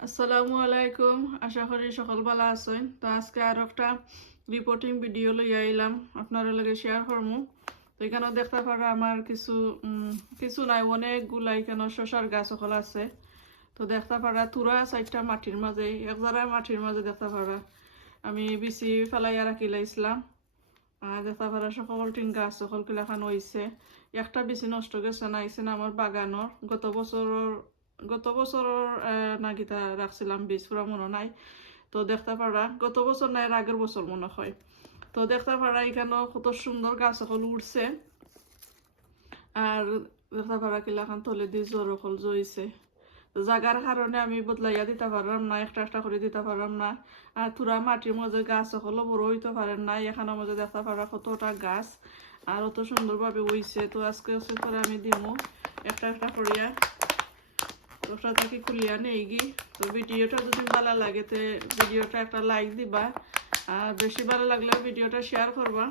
আসসালামু আলাইকুম। আশা করি সকল ভালো আছেন। তো আজকে আর একটা রিপোর্টিং ভিডিও লই আইলাম। আপনারা লগে শেয়ার করব তো এখানেও দেখতে পারা আমার কিছু কিছু নাই। অনেকগুলা এখানে শশার গাছ সকল আছে। তো দেখতে পারা তুরা চারটা মাটির মাঝে, এক জায়গায় মাটির মাঝে দেখতে পারা। আমি বেশি ফেলাইয়া রাখি লাইছিলাম আর দেখতে পারা সকল টিন গাছ সকল কিলাখান হয়েছে একটা বেশি নষ্ট গেছে না আইছে না আমার বাগানোর গত বছরের গত বছরের নাগিতা রাখছিলাম বীজ পুরা মনে নাই। তো দেখতে পারা গত বছর নাই এর আগের বছর মনে হয়। তো দেখতে পারা এখানেও কত সুন্দর গাছ সকল উঠছে আর দেখতে পারা কিলাখান তলে দিয়ে জ্বর সকল জইছে জাগার কারণে আমি বদলাইয়া দিতে পারলাম না, একটা একটা করে দিতে পারলাম না। আর তুরা মাটির মধ্যে গাছ সকলও বড় হইতে পারেন না এখানের মধ্যে দেখতে পারা কতটা গাছ। আর অত সুন্দরভাবে হইছে তো আজকে আমি দিমু। একটা একটা করিয়া ওটা থেকে খুলিয়া নেই গি। তো ভিডিওটা যদি ভালো লাগে, তো ভিডিওটা একটা লাইক দিবা। আর বেশি ভালো লাগলে ভিডিওটা শেয়ার করবা।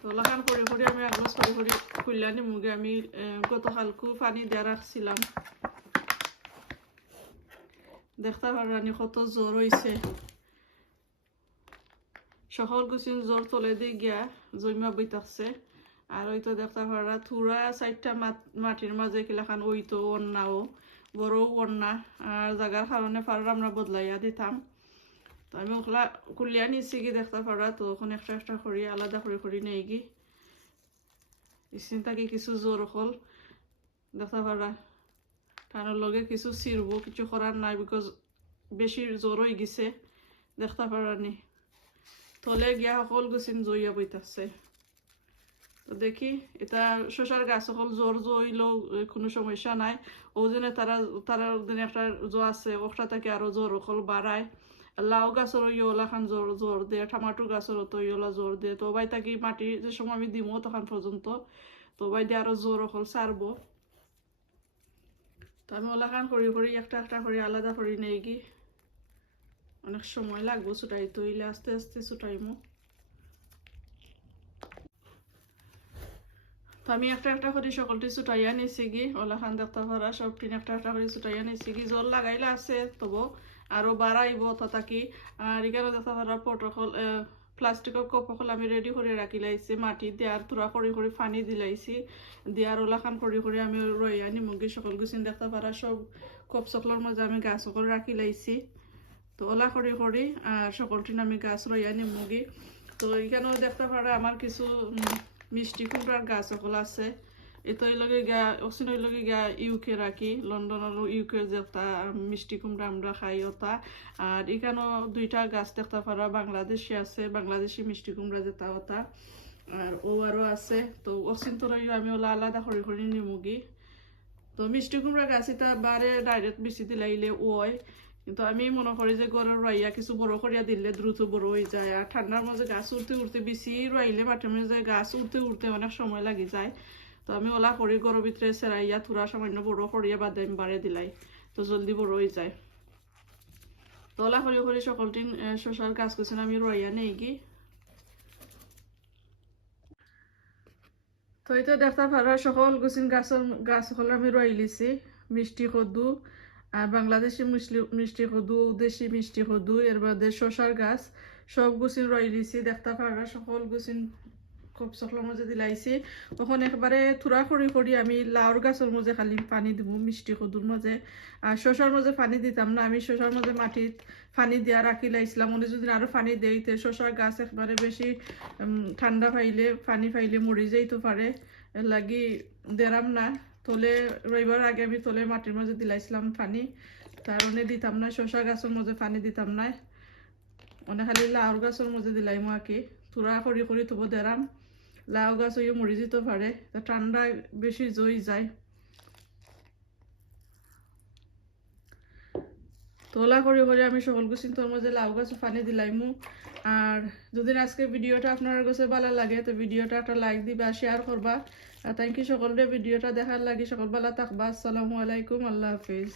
তো লাগান করে করে আমি এক গ্লাস করে করে খুললা নিমুগে আমি গতকালকু পানি দেওয়া রাখছিলাম। দেখতে পারানি কত জ্বর হয়েছে সকল গুছিন জ্বর তলে দিয়ে গিয়া জৈমা বই থাকছে আর ওই তো দেখতে পারা থুরা চারটা মাটির মাঝে কিলাখান ওই তো অন্যাও বড় অন্যা আর জায়গার কারণে পারার আমরা বদলাইয়া দিতাম। তো আমি ওগুলা কুলিয়া নিছি কি দেখতে পারা তো ওখানে একটা একটা করি আলাদা করে করি নেই কি। ইসিন থাকি কিছু জোর হল। দেখতে পারা তার লগে কিছু চিরব কিছু করার নাই বিকজ বেশি জোর হয়ে গেছে। দেখতে পারানি তলে গিয়া সকল গুছিন জইয়া বইতাছে তো দেখি, এটা শশার গাছ সকল জ্বর জইলেও কোনো সমস্যা নাই। ও জন্য তারা তারা দিনে একটা জ্বর আছে ওটা থেকে আরও জ্বর সকল বাড়ায়। লাউ গাছেরও ইয়লা খান জ্বর জ্বর দিয়ে, টমাটো গাছেরও তো ইয়লা জ্বর দিয়ে। তো বাই থাকি মাটি যে সময় আমি দিমো তখন পর্যন্ত তো বাই দিয়ে আরও জ্বর সকল সারবো। তো আমি ওলা খান করি করি একটা একটা করে আলাদা করি নেই কি অনেক সময় লাগবো ছুটাই তৈলে আস্তে আস্তে ছুটাইমো তো আমি একটা একটা করে সকলটি ছুটাইয়া নিছি গি, ওলা খান দেখতে পারা সব টিন একটা একটা করে ছুটাইয়া নিছি গি। জল লাগাইলে আছে, তবু আরও বাড়াইব তথাকি। আর এখানে দেখতে পারা পটকল প্লাস্টিকের কপকল আমি রেডি করে রাখি লাইছি, মাটি দেওয়ার তুরা করে করে পানি দিলাইছি দেওয়ার ওলা খান করে করে আমি রইয়া নিমুগি সকল গুছিন দেখতে পারা সব কপ সকলের মধ্যে আমি গাছ সকল রাখি লাইছি। তো ওলা করি আর সকলটিন আমি গাছ রইয়া নিমুগি তো এখানেও দেখতে পারা আমার কিছু মিষ্টি কুমড়ার গাছ সকল আছে। এতো লগে গা অসিন লগে গা ইউকে রাখি লন্ডনের ইউকে যেটা মিষ্টি কুমড়া আমরা খাই ওটা আর এখানেও দুইটা গাছ দেখতে পারা, বাংলাদেশি আছে, বাংলাদেশি মিষ্টি কুমড়া যেটা ওটা আর ও আরও আছে, তো অসিন তোরাইও আমি ওলা আলাদা করে করে নিমুগি তো মিষ্টি কুমড়া গাছ এটা বারে ডাইরেক্ট বেশি দিলাইলে ওয় কিন্তু আমি মনে করি যে গরুর রাইয়া কিছু বড় করিয়া দিলে দ্রুত বড় হয়ে যায়। আর ঠান্ডার মাঝে গাছ উঠতে উঠতে বেশি রাইলে মাঠের মাঝে গাছ উঠতে উঠতে অনেক সময় লাগি যায়। তো আমি ওলা করি গরুর ভিতরে সেরাইয়া থুরা সামান্য বড় করিয়া বাদে আমি বাড়ে দিলাই। তো জলদি বড় হয়ে যায়। তো ওলা করি করি সকলটি শশার গাছ কুছিন আমি রইয়া নেই কি। তো এটা দেখতে পারা সকল গুছিন গাছের গাছ সকল আমি রই লিছি মিষ্টি কদু আর বাংলাদেশি মিষ্টি মিষ্টি কদু দেশি মিষ্টি কদু এর বাদে শশার গাছ, সব গুছিন রই লিছি দেখতে পারা সকল গুছিন খুব সকলের মধ্যে দিলাইছি তখন একবারে থুরা করি করি আমি লাউর গাছের মধ্যে খালি পানি দিব, মিষ্টি কদুর মাঝে আর শশার মধ্যে পানি দিতাম না, আমি শশার মধ্যে মাটিত পানি দিয়া রাখি লাইছিলাম উনি যদি আরও পানি দেই তে শশার গাছ একবারে বেশি ঠান্ডা পাইলে, পানি পাইলে মরি যাইতে পারে লাগি দেরাম না। তোলে, রবিবার আগে আমি তোলে মাটির মাঝে দিলাইছিলাম পানি। তার অনেক দিতাম না শশা গাছের মধ্যে পানি দিতাম না অনেক খালি লাউর গাছের মধ্যে দিলাই মো আঁকি। তুরা করি করি তবু দেরাম লাউ গাছ ওই মরি যেতে পারে ঠান্ডা বেশি জই যায়। তোলা করে করে আমি সকল গুছিন তোর মধ্যে লাউ গাছ পানি দিলাইমু আর যদি আজকে ভিডিওটা আপনার কাছে ভালো লাগে, তো ভিডিওটা একটা লাইক দিবা শেয়ার করবা আর থ্যাংক ইউ সকলকে ভিডিওটা দেখার লাগে সকল ভালো থাকবা। আসসালামু আলাইকুম, আল্লাহ হাফিজ।